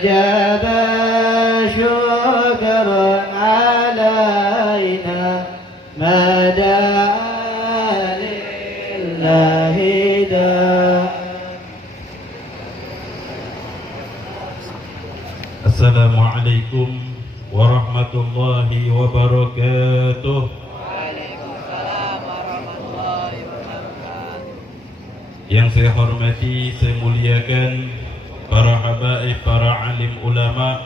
وجب شكر علينا ما دعا لله داع. Assalamualaikum warahmatullahi wabarakatuh. Waalaikumsalam warahmatullahi wabarakatuh. Yang saya hormati, saya muliakan para habaib, para alim ulama,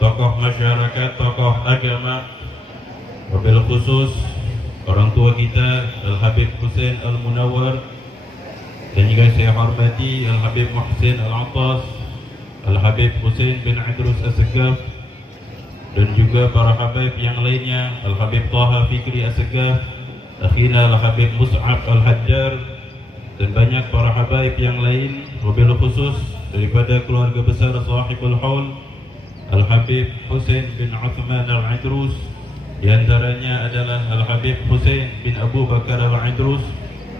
tokoh masyarakat, tokoh agama, wabil khusus orang tua kita Al-Habib Husain Al-Munawwar, dan juga saya hormati Al-Habib Muhsin Al-Attas, Al-Habib Husain bin Idrus As-Segaf, dan juga para habaib yang lainnya, Al-Habib Taha Fikri As-Segaf, akhina Al-Habib Mus'ab Al-Haddar, dan banyak para habaib yang lain, wabil khusus daripada keluarga besar Sahibul Haul Al-Habib Husain bin Uthman Al-Idrus. Di antaranya adalah Al-Habib Husain bin Abu Bakar Al-Idrus,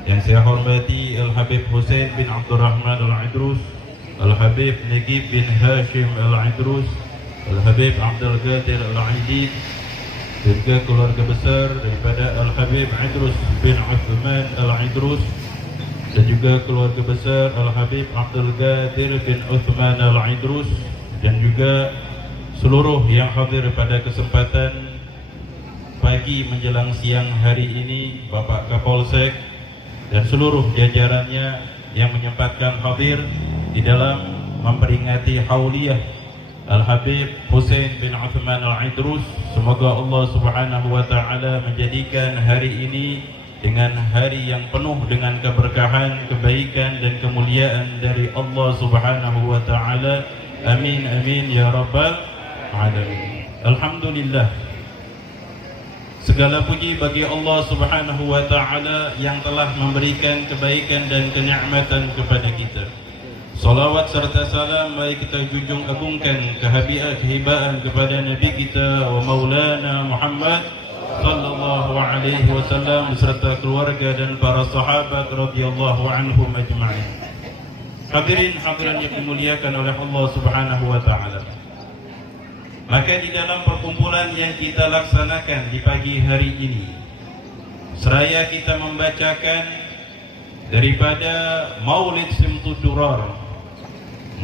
yang saya hormati Al-Habib Husain bin Abdul Rahman Al-Idrus, Al-Habib Nagib bin Hashim Al-Idrus, Al-Habib Abdul Qadir Al-Aidid, dan juga keluarga besar daripada Al-Habib Idrus bin Uthman Al-Idrus, dan juga keluarga besar Al-Habib Abdul Qadir bin Uthman Al-Idrus, dan juga seluruh yang hadir pada kesempatan pagi menjelang siang hari ini, Bapak Kapolsek dan seluruh jajarannya yang menyempatkan hadir di dalam memperingati Hauliyah Al-Habib Husain bin Uthman Al-Idrus. Semoga Allah Subhanahu wa taala menjadikan hari ini dengan hari yang penuh dengan keberkahan, kebaikan dan kemuliaan dari Allah Subhanahu wa taala. Amin amin ya rabbal alamin. Alhamdulillah, segala puji bagi Allah Subhanahu wa taala yang telah memberikan kebaikan dan kenikmatan kepada kita. Salawat serta salam mari kita junjung agungkan kehibaan kepada Nabi kita wa Maulana Muhammad sallallahu alaihi wasallam beserta keluarga dan para sahabat radhiyallahu anhum ajma'in. Hadirin hadirat yang dimuliakan oleh Allah Subhanahu wa taala. Maka di dalam perkumpulan yang kita laksanakan di pagi hari ini, seraya kita membacakan daripada Maulid Simtud Durar,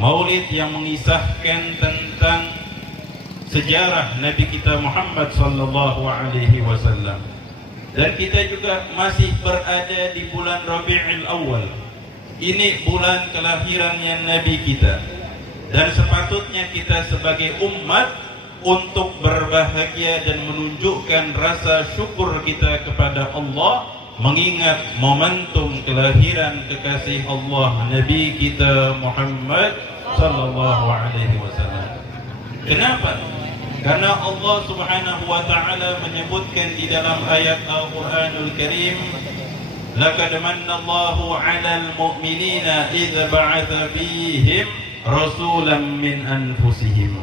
Maulid yang mengisahkan tentang sejarah Nabi kita Muhammad sallallahu alaihi wasallam. Dan kita juga masih berada di bulan Rabiul Awal. Ini bulan kelahirannya Nabi kita. Dan sepatutnya kita sebagai umat untuk berbahagia dan menunjukkan rasa syukur kita kepada Allah, mengingat momentum kelahiran kekasih Allah Nabi kita Muhammad sallallahu alaihi wasallam. Kenapa? Karena Allah Subhanahu wa taala menyebutkan di dalam ayat Al-Qur'anul Karim, laqad manallahu 'alal mu'minina idza ba'atsa fihim rasulan min anfusihim.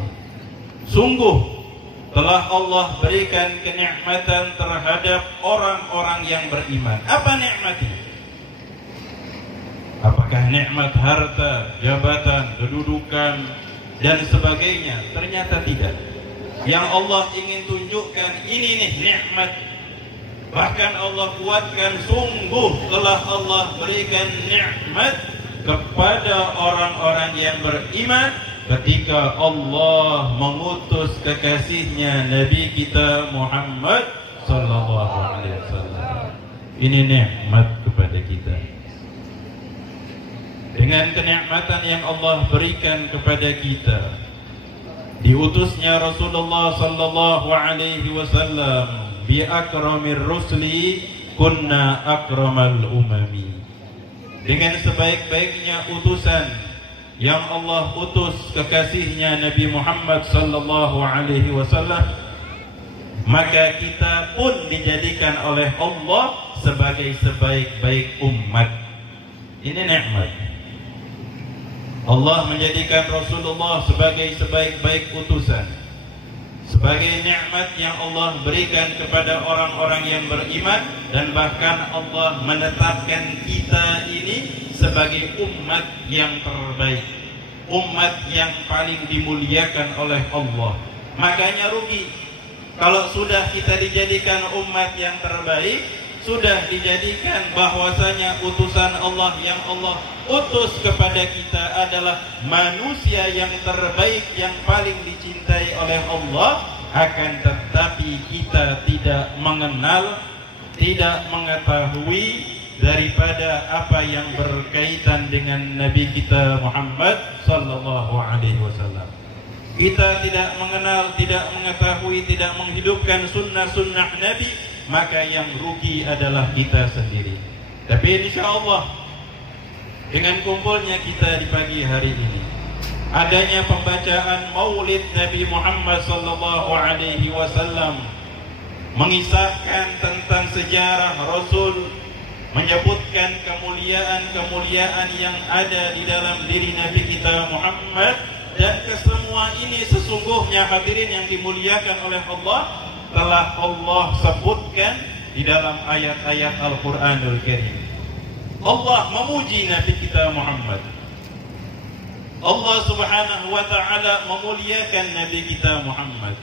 Sungguh telah Allah berikan kenikmatan terhadap orang-orang yang beriman. Apa nikmatnya? Apakah nikmat harta, jabatan, kedudukan dan sebagainya? Ternyata tidak. Yang Allah ingin tunjukkan ini nih nikmat. Bahkan Allah kuatkan, sungguh telah Allah berikan nikmat kepada orang-orang yang beriman ketika Allah mengutus kekasihnya Nabi kita Muhammad sallallahu alaihi wasallam. Ini nikmat kepada kita. Dengan kenikmatan yang Allah berikan kepada kita, diutusnya Rasulullah sallallahu alaihi wasallam bi akramir rusli kunna akramal umami. Dengan sebaik-baiknya utusan yang Allah utus kekasihnya Nabi Muhammad sallallahu alaihi wasallam, maka kita pun dijadikan oleh Allah sebagai sebaik-baik umat. Ini nikmat. Allah menjadikan Rasulullah sebagai sebaik-baik utusan, sebagai nikmat yang Allah berikan kepada orang-orang yang beriman, dan bahkan Allah menetapkan kita ini sebagai umat yang terbaik. umat yang paling dimuliakan oleh Allah. Makanya rugi kalau sudah kita dijadikan umat yang terbaik, sudah dijadikan bahwasanya utusan Allah yang Allah utus kepada kita adalah manusia yang terbaik, yang paling dicintai oleh Allah, akan tetapi kita tidak mengenal, tidak mengetahui daripada apa yang berkaitan dengan Nabi kita Muhammad sallallahu alaihi wasallam. Kita tidak mengenal, tidak mengetahui, tidak menghidupkan sunnah-sunnah Nabi, maka yang rugi adalah kita sendiri. Tapi insyaallah dengan kumpulnya kita di pagi hari ini, adanya pembacaan Maulid Nabi Muhammad sallallahu alaihi wasallam, mengisahkan tentang sejarah Rasul, menyebutkan kemuliaan-kemuliaan yang ada di dalam diri Nabi kita Muhammad, dan kesemua ini sesungguhnya hadirin yang dimuliakan oleh Allah telah Allah sebutkan di dalam ayat-ayat Al-Quranul Karim. Allah memuji Nabi kita Muhammad. Allah subhanahu wa ta'ala memuliakan Nabi kita Muhammad.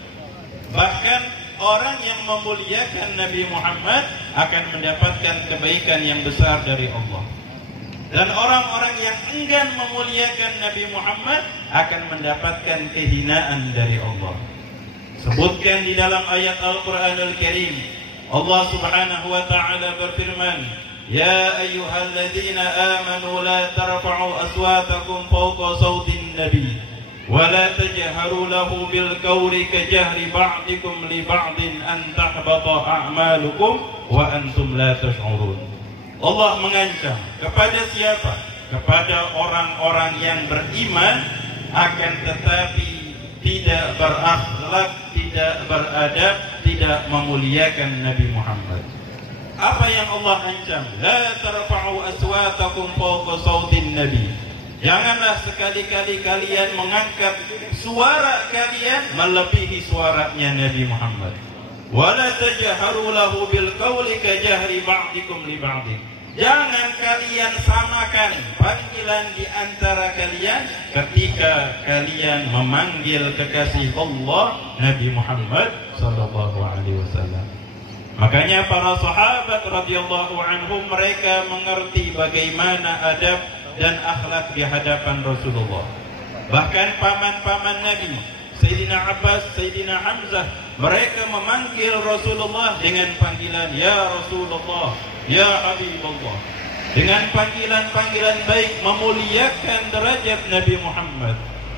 Bahkan orang yang memuliakan Nabi Muhammad akan mendapatkan kebaikan yang besar dari Allah. Dan orang-orang yang enggan memuliakan Nabi Muhammad akan mendapatkan kehinaan dari Allah. Sebutkan di dalam ayat Al-Quranul Karim, Allah subhanahu wa ta'ala berfirman, Ya ayyuhalladzina amanu la tarfa'u aswatakum fawqa sawtin nabi wa la tajharu lahu bil qawli kajahri ba'dikum li ba'din an tahbata a'malukum wa antum la tash'urun. Allah mengancam kepada siapa? Kepada orang-orang yang beriman akan tetapi tidak berakhlak, tidak beradab, tidak memuliakan Nabi Muhammad. Apa yang Allah ancam? La tarfa'u aswatakum fawqa sawtin nabi. Janganlah sekali-kali kalian mengangkat suara kalian melebihi suaranya Nabi Muhammad. Wala tajharu lahu bil qawli kajahri ba'dikum li ba'din. Jangan kalian samakan panggilan di antara kalian ketika kalian memanggil kekasih Allah Nabi Muhammad sallallahu alaihi wasallam. Makanya para sahabat radhiyallahu anhum mereka mengerti bagaimana adab dan akhlak di hadapan Rasulullah. Bahkan paman-paman Nabi Sayyidina Abbas, Sayyidina Hamzah, mereka memanggil Rasulullah dengan panggilan Ya Rasulullah, Ya Habibullah, dengan panggilan-panggilan baik, memuliakan derajat Nabi Muhammad.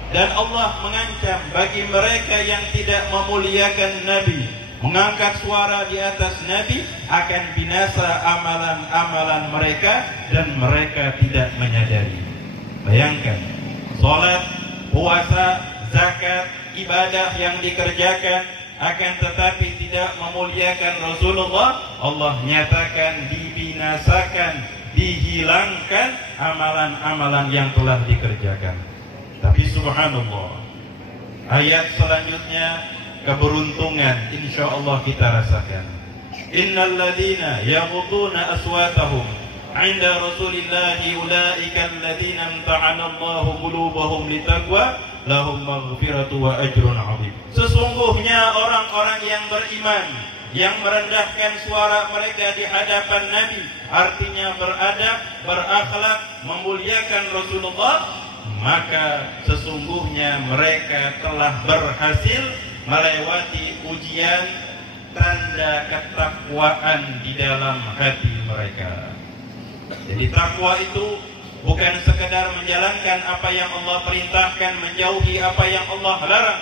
Dan Allah mengancam bagi mereka yang tidak memuliakan Nabi, mengangkat suara di atas Nabi, akan binasa amalan-amalan mereka dan mereka tidak menyadari. Bayangkan, salat, puasa, zakat, ibadah yang dikerjakan akan tetapi tidak memuliakan Rasulullah, Allah nyatakan dibinasakan, dihilangkan amalan-amalan yang telah dikerjakan. Tapi subhanallah, ayat selanjutnya keberuntungan insyaallah kita rasakan. Innal ladzina yaghudduna aswatahum 'inda Rasulillahi ulaika alladzina imtahana Allahu qulubahum litaqwa lahum maghfiratu wa ajrun 'adzim. Sesungguhnya orang-orang yang beriman yang merendahkan suara mereka di hadapan Nabi, artinya beradab, berakhlak, memuliakan Rasulullah, maka sesungguhnya mereka telah berhasil melewati ujian tanda ketakwaan di dalam hati mereka. Jadi takwa itu bukan sekedar menjalankan apa yang Allah perintahkan, menjauhi apa yang Allah larang,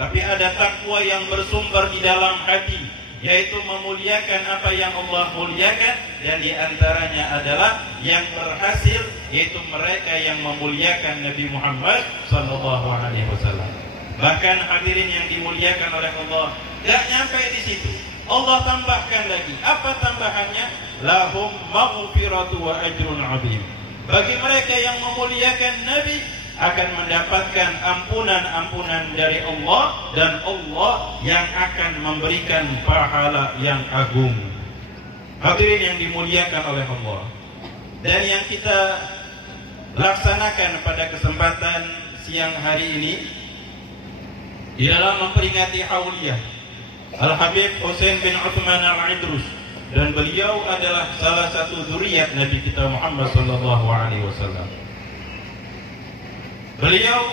tapi ada takwa yang bersumber di dalam hati, yaitu memuliakan apa yang Allah muliakan, dan di antaranya adalah yang berhasil yaitu mereka yang memuliakan Nabi Muhammad sallallahu alaihi wasallam. Bahkan hadirin yang dimuliakan oleh Allah, tidak nyampe di situ. Allah tambahkan lagi. Apa tambahannya? Lahum maghfiratu wa ajrun 'adzim. Bagi mereka yang memuliakan Nabi akan mendapatkan ampunan-ampunan dari Allah, dan Allah yang akan memberikan pahala yang agung. Hadirin yang dimuliakan oleh Allah, dan yang kita laksanakan pada kesempatan siang hari ini di dalam memperingati Hauliyah Al-Habib Husain bin Uthman Al-Idrus, dan beliau adalah salah satu zuriat Nabi kita Muhammad sallallahu alaihi wasallam. Beliau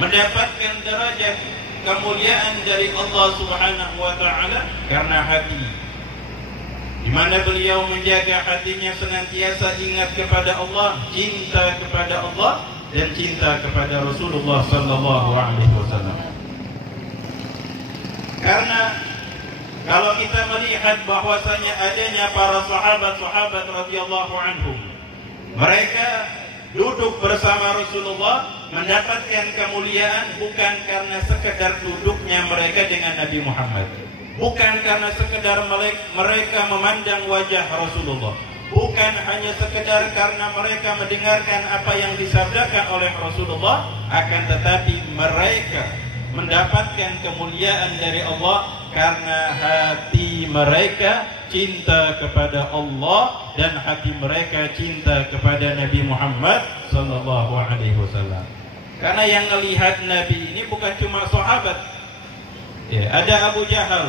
mendapatkan derajat kemuliaan dari Allah Subhanahu wa taala karena hati, di mana beliau menjaga hatinya senantiasa ingat kepada Allah, cinta kepada Allah dan cinta kepada Rasulullah sallallahu alaihi wasallam. Karena kalau kita melihat bahwasanya adanya para sahabat-sahabat radhiyallahu anhum, mereka duduk bersama Rasulullah mendapatkan kemuliaan bukan karena sekedar duduknya mereka dengan Nabi Muhammad, bukan karena sekedar mereka memandang wajah Rasulullah, bukan hanya sekedar karena mereka mendengarkan apa yang disabdakan oleh Rasulullah, akan tetapi mereka mendapatkan kemuliaan dari Allah karena hati mereka cinta kepada Allah dan hati mereka cinta kepada Nabi Muhammad sallallahu alaihi wasallam. Karena yang melihat Nabi ini bukan cuma sahabat. Ya, ada Abu Jahal,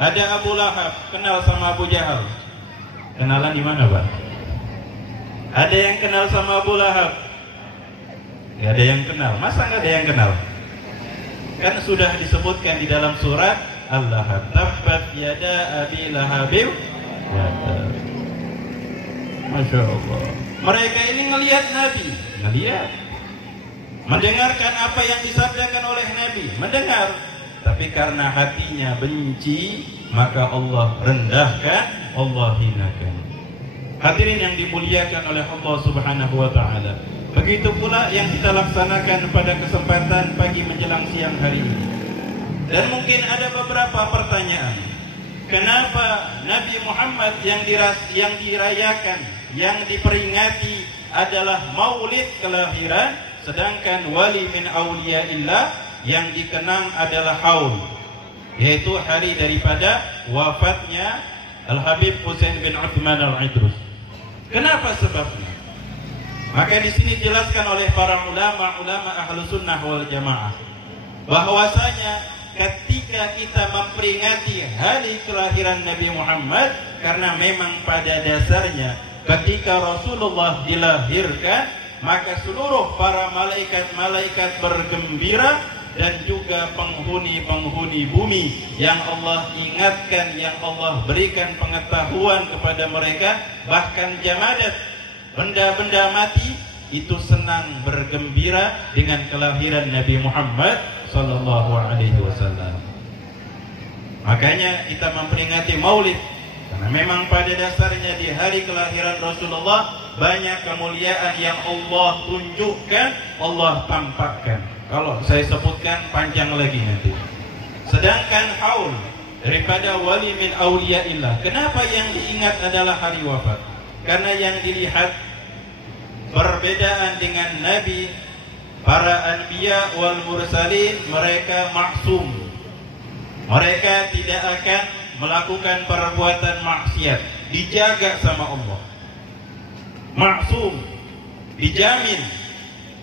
ada Abu Lahab. Kenal sama Abu Jahal? Kenalan di mana, Pak? Ada yang kenal sama Abu Lahab? Ya, ada yang kenal. Masa nggak ada yang kenal? Kan sudah disebutkan di dalam surat Al-Lahab, tabbat yada abi lahabin wa tab. Masya Allah. Mereka ini ngelihat Nabi, ngelihat, mendengarkan apa yang disabdakan oleh Nabi, mendengar, tapi karena hatinya benci, maka Allah rendahkan, Allah hinakan. Hadirin yang dimuliakan oleh Allah Subhanahu wa taala. Begitu pula yang kita laksanakan pada kesempatan pagi menjelang siang hari ini. Dan mungkin ada beberapa pertanyaan. Kenapa Nabi Muhammad yang dirayakan, yang diperingati adalah maulid kelahiran, sedangkan wali min auliyaillah yang dikenang adalah haul, yaitu hari daripada wafatnya Al-Habib Husain bin Uthman Al-Idrus. Kenapa sebabnya? Maka di sini dijelaskan oleh para ulama Ahlus Sunnah wal Jamaah bahwasanya ketika kita memperingati hari kelahiran Nabi Muhammad, karena memang pada dasarnya ketika Rasulullah dilahirkan, maka seluruh para malaikat bergembira, dan juga penghuni bumi yang Allah ingatkan, yang Allah berikan pengetahuan kepada mereka, bahkan jamadat, benda-benda mati itu senang bergembira dengan kelahiran Nabi Muhammad sallallahu alaihi wasallam. Makanya kita memperingati maulid, karena memang pada dasarnya di hari kelahiran Rasulullah banyak kemuliaan yang Allah tunjukkan, Allah tampakkan. Kalau saya sebutkan panjang lagi nanti. Sedangkan haul daripada wali min auliyaillah, kenapa yang diingat adalah hari wafat? Karena yang dilihat perbedaan dengan Nabi, para anbiya wal mursalin, mereka maksum. Mereka tidak akan melakukan perbuatan maksiat, dijaga sama Allah. Maksum, dijamin.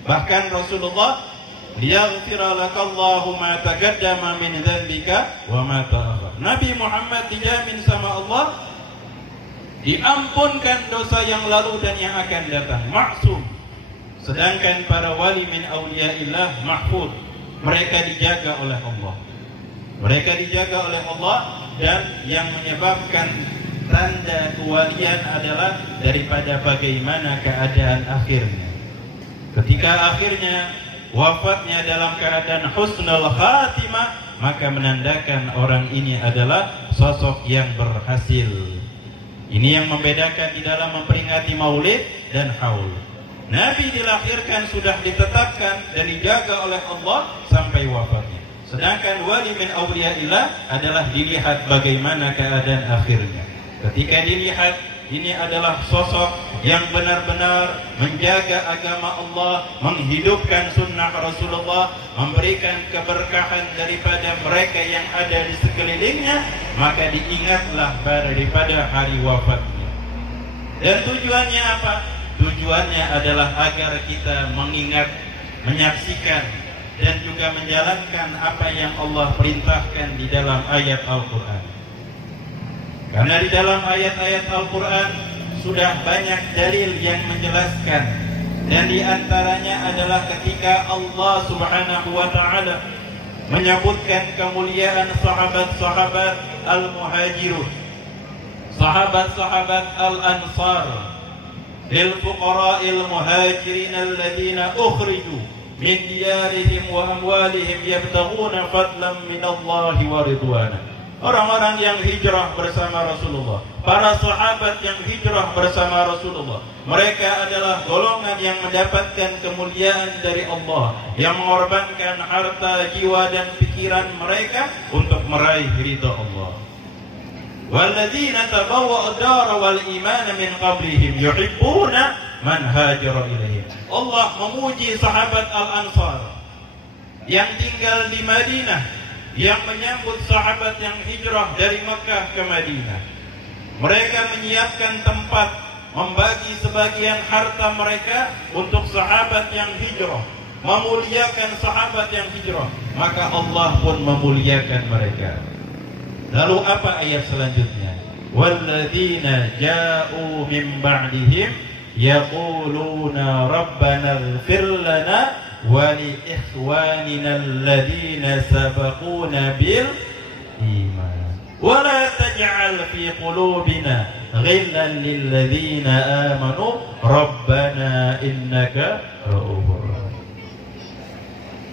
Bahkan Rasulullah, liyaghfira lakallahu ma taqaddama min dzambika wa ma ta'akhkhara. Nabi Muhammad dijamin sama Allah, diampunkan dosa yang lalu dan yang akan datang, maksum. Sedangkan para wali min auliyaillah mahfud, mereka dijaga oleh Allah. Mereka dijaga oleh Allah, dan yang menyebabkan tanda kewalian adalah daripada bagaimana keadaan akhirnya. Ketika akhirnya wafatnya dalam keadaan husnul khatimah, maka menandakan orang ini adalah sosok yang berhasil. Ini yang membedakan di dalam memperingati maulid dan haul. Nabi dilahirkan sudah ditetapkan dan dijaga oleh Allah sampai wafatnya. Sedangkan wali min auliyaillah adalah dilihat bagaimana keadaan akhirnya. Ketika dilihat ini adalah sosok yang benar-benar menjaga agama Allah, menghidupkan sunnah Rasulullah, memberikan keberkahan daripada mereka yang ada di sekelilingnya, maka diingatlah daripada hari wafatnya. Dan tujuannya apa? Tujuannya adalah agar kita mengingat menyaksikan dan juga menjalankan apa yang Allah perintahkan di dalam ayat Al-Quran. Karena di dalam ayat-ayat Al-Quran sudah banyak dalil yang menjelaskan, dan di antaranya adalah ketika Allah Subhanahu wa Ta'ala menyebutkan kemuliaan sahabat-sahabat al-muhajirun, sahabat-sahabat al-ansar, lil fuqara'il muhajirin alladhina ukhriju min diyarihim wa amwalihim yabtaghuna fadlan min Allah wa ridwana. Orang-orang yang hijrah bersama Rasulullah, para sahabat yang hijrah bersama Rasulullah, mereka adalah golongan yang mendapatkan kemuliaan dari Allah, yang mengorbankan harta, jiwa dan pikiran mereka untuk meraih ridha Allah. Walladzina tabawwa'u ad-dara wal imana min qablihim yuhibbuna man hajara ilaihim. Allah memuji sahabat Al-Ansar yang tinggal di Madinah, yang menyambut sahabat yang hijrah dari Mekah ke Madinah. Mereka menyiapkan tempat, membagi sebagian harta mereka untuk sahabat yang hijrah, memuliakan sahabat yang hijrah. Maka Allah pun memuliakan mereka. Lalu apa ayat selanjutnya? Walladzina ja'u min ba'dihim yaquluna rabbana ighfir lana wa li ikhwanina alladhina sabaquna bil iman wa la taj'al fi qulubina ghillan lil ladzina amanu rabbana innaka ra'ufur rahim.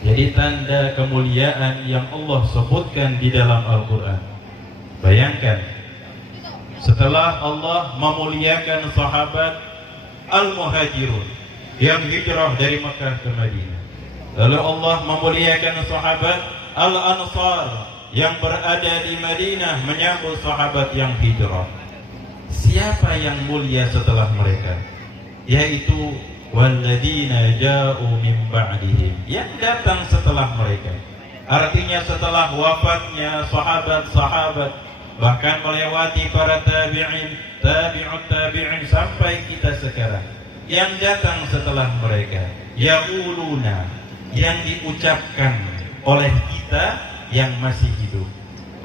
Jadi tanda kemuliaan yang Allah sebutkan di dalam Al-Qur'an. Bayangkan, setelah Allah memuliakan sahabat al-muhajirun yang hijrah dari Makkah ke Madinah, lalu Allah memuliakan sahabat al-ansar yang berada di Madinah menyambut sahabat yang hijrah. Siapa yang mulia setelah mereka? Yaitu walladzina ja'u min ba'dihim, yang datang setelah mereka. Artinya setelah wafatnya sahabat-sahabat, bahkan melewati para tabi'in, tabi'ut tabi'in sampai kita sekarang, yang datang setelah mereka, yaquluna, yang diucapkan oleh kita yang masih hidup,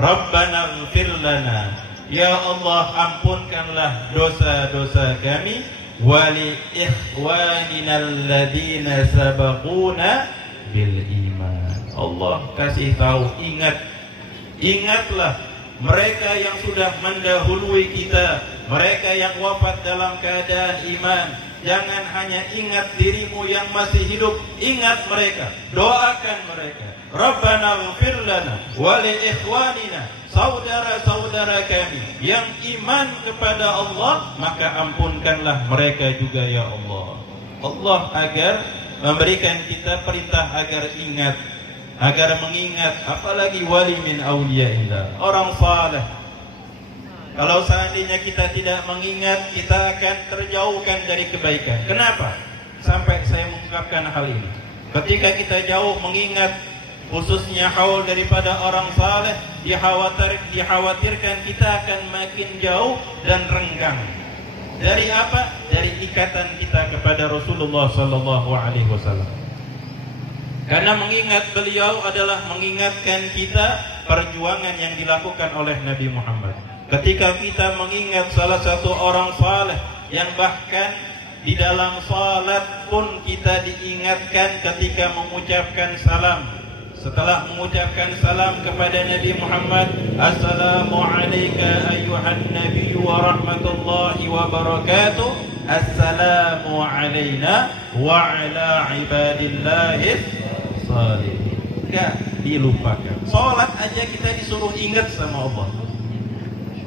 Rabbana ighfir lana, ya Allah ampunkanlah dosa-dosa kami, wali ikhwanina alladhina sabaquna bil iman. Allah kasih tahu, ingatlah mereka yang sudah mendahului kita, mereka yang wafat dalam keadaan iman. Jangan hanya ingat dirimu yang masih hidup, ingat mereka, doakan mereka. Rabbana ighfir lana wa li ikhwanina, saudara-saudara kami yang iman kepada Allah, maka ampunkanlah mereka juga ya Allah. Allah agar memberikan kita perintah agar ingat, agar mengingat, apalagi wali min awliyaillah, orang saleh. Kalau seandainya kita tidak mengingat, kita akan terjauhkan dari kebaikan. Kenapa? Sampai saya mengungkapkan hal ini. Ketika kita jauh mengingat, khususnya haul daripada orang saleh, dikhawatirkan kita akan makin jauh dan renggang. Dari apa? Dari ikatan kita kepada Rasulullah sallallahu alaihi wasallam. Karena mengingat beliau adalah mengingatkan kita perjuangan yang dilakukan oleh Nabi Muhammad. Ketika kita mengingat salah satu orang saleh yang bahkan di dalam salat pun kita diingatkan ketika mengucapkan salam. Setelah mengucapkan salam kepada Nabi Muhammad, Assalamu alayka ayyuhan nabiy wa rahmatullahi wa barakatuh, Assalamu alayna wa ala ibadillahi salihin. Gak dilupakan. Salat aja kita disuruh ingat sama Allah.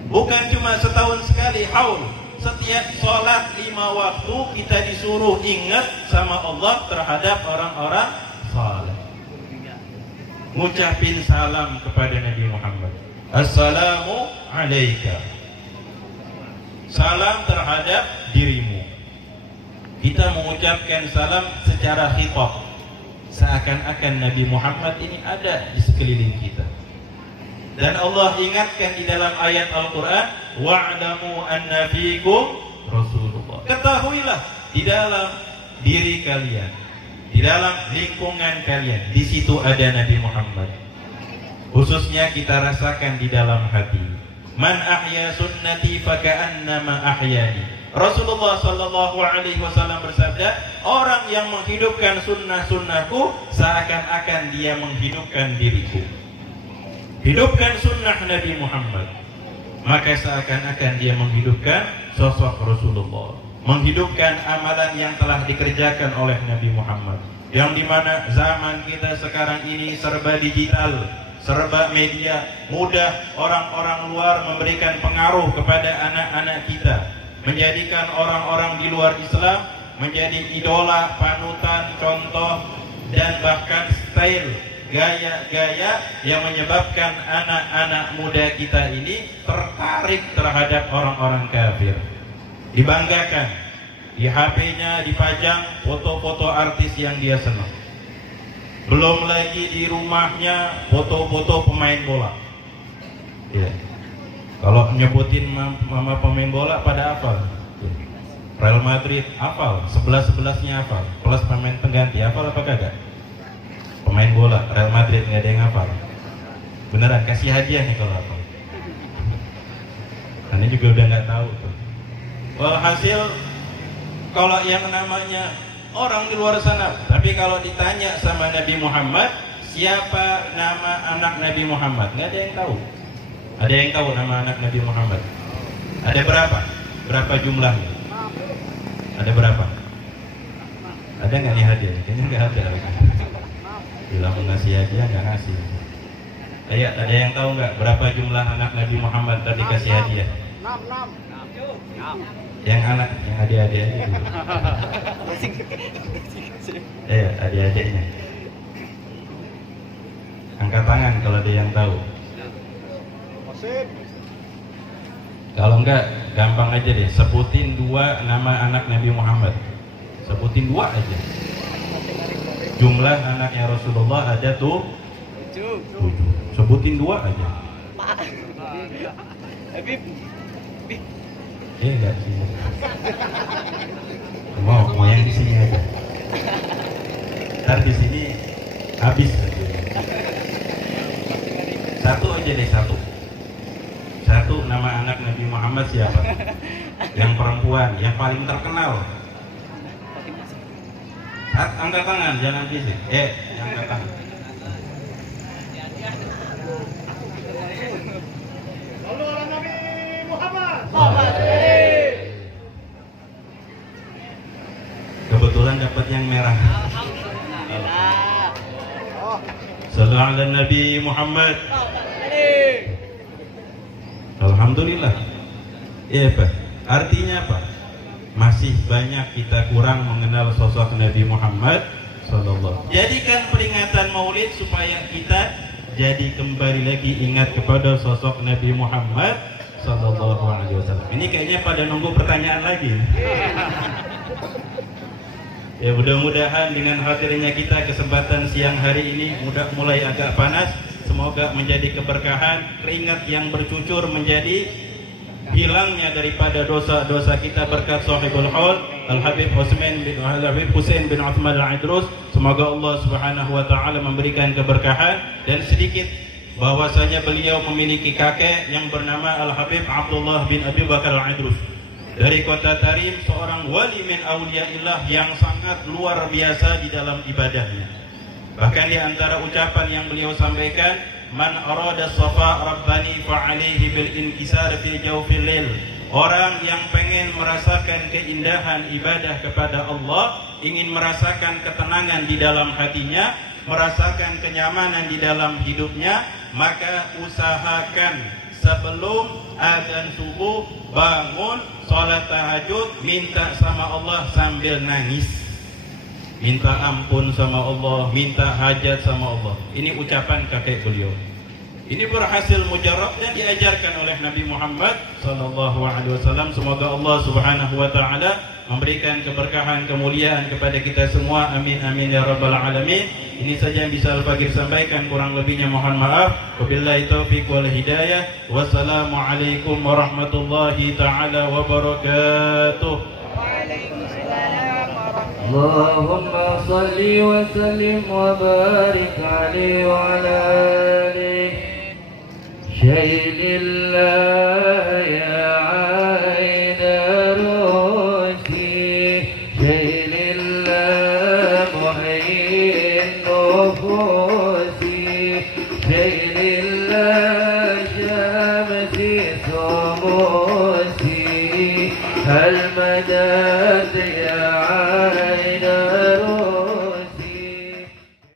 Bukan cuma setahun sekali haul, setiap sholat 5 waktu kita disuruh ingat sama Allah terhadap orang-orang saleh. Ngucapin salam kepada Nabi Muhammad, Assalamu alaika, salam terhadap dirimu. Kita mengucapkan salam secara khitab, seakan-akan Nabi Muhammad ini ada di sekeliling kita. Dan Allah ingatkan di dalam ayat Al-Quran, wa'lamu anna fikum Rasulullah. Ketahuilah di dalam diri kalian, di dalam lingkungan kalian, di situ ada Nabi Muhammad. Khususnya kita rasakan di dalam hati. Man ahya sunnati faka'annama ahyani. Rasulullah sallallahu alaihi wasallam bersabda, orang yang menghidupkan sunnah-sunnahku seakan-akan dia menghidupkan diriku. Hidupkan sunnah Nabi Muhammad, maka seakan-akan dia menghidupkan sosok Rasulullah, menghidupkan amalan yang telah dikerjakan oleh Nabi Muhammad. Yang dimana zaman kita sekarang ini serba digital, serba media, mudah orang-orang luar memberikan pengaruh kepada anak-anak kita, menjadikan orang-orang di luar Islam menjadi idola, panutan, contoh, dan bahkan style, gaya-gaya yang menyebabkan anak-anak muda kita ini tertarik terhadap orang-orang kafir. Dibanggakan, di HP-nya dipajang foto-foto artis yang dia senang. Belum lagi di rumahnya foto-foto pemain bola. Ya. Kalau nyebutin mama pemain bola pada apa? Real Madrid hafal, 11-11-nya hafal, plus pemain pengganti hafal apa kagak? Pemain bola Real Madrid nggak ada yang hafal. Beneran kasih hadiah nih kalau hafal. Ini juga udah nggak tahu tuh. Walhasil kalau yang namanya orang di luar sana, tapi kalau ditanya sama Nabi Muhammad, siapa nama anak Nabi Muhammad? Nggak ada yang tahu. Ada yang tahu nama anak Nabi Muhammad? Ada berapa? Berapa jumlahnya? Ada berapa? Ada nggak nih hadiah? Kayaknya nggak ada. Bila mau ngasih hadiah nggak ngasih. Ayo, ada yang tahu nggak berapa jumlah anak Nabi Muhammad tadi kasih hadiah? 6. Yang anak, yang adik-adik aja. Ayo, adik-adiknya. Angkat tangan kalau ada yang tahu. Kalau enggak, gampang aja deh, sebutin 2 nama anak Nabi Muhammad. Sebutin 2 aja. Jumlah anaknya Rasulullah ada tuh 7. Sebutin 2 aja. Habib. Enggak sih. Mau yang di sini aja. Ntar di sini habis aja. 1 aja deh, 1 nama anak Nabi Muhammad siapa? Yang perempuan, yang paling terkenal. Angkat tangan, jangan fisik. Angkat tangan. Nabi Muhammad. Kebetulan dapat yang merah. Alhamdulillah. Sallallahu ala Nabi Muhammad. Alhamdulillah. Iya Pak. Artinya apa? Masih banyak kita kurang mengenal sosok Nabi Muhammad sallallahu. Jadikan peringatan Maulid supaya kita jadi kembali lagi ingat kepada sosok Nabi Muhammad sallallahu alaihi wasallam. Ini kayaknya pada nunggu pertanyaan lagi. Ya, mudah-mudahan dengan hadirnya kita kesempatan siang hari ini mulai agak panas, semoga menjadi keberkahan, keringat yang bercucur menjadi hilangnya daripada dosa-dosa kita berkat Sahibul Haul Al-Habib Husain bin Uthman Al-Idrus. Semoga Allah Subhanahu wa taala memberikan keberkahan, dan sedikit bahwasanya beliau memiliki kakek yang bernama Al-Habib Abdullah bin Abi Bakar Al-Idrus dari kota Tarim, seorang wali min auliyaillah yang sangat luar biasa di dalam ibadahnya. Bahkan di antara ucapan yang beliau sampaikan, man arada safa rabbani fa alaihi bil inkisar fi jawfil lail. Orang yang pengen merasakan keindahan ibadah kepada Allah, ingin merasakan ketenangan di dalam hatinya, merasakan kenyamanan di dalam hidupnya, maka usahakan sebelum azan subuh bangun, sholat tahajud, minta sama Allah sambil nangis, minta ampun sama Allah, minta hajat sama Allah. Ini ucapan kakek beliau. Ini berhasil mujarab dan diajarkan oleh Nabi Muhammad sallallahu alaihi wasallam. Semoga Allah Subhanahu wa taala memberikan keberkahan, kemuliaan kepada kita semua. Amin amin ya rabbal alamin. Ini saja yang bisa Al-Fakir sampaikan, kurang lebihnya mohon maaf. Wabillahi taufiq wal hidayah. Wassalamualaikum warahmatullahi taala wabarakatuh. Waalaikumsalam warahmatullahi اللهم صل وسلم وبارك عليه وعلى آله شيل الله يا عين رشدي شيل الله محيي النفوس شيل الله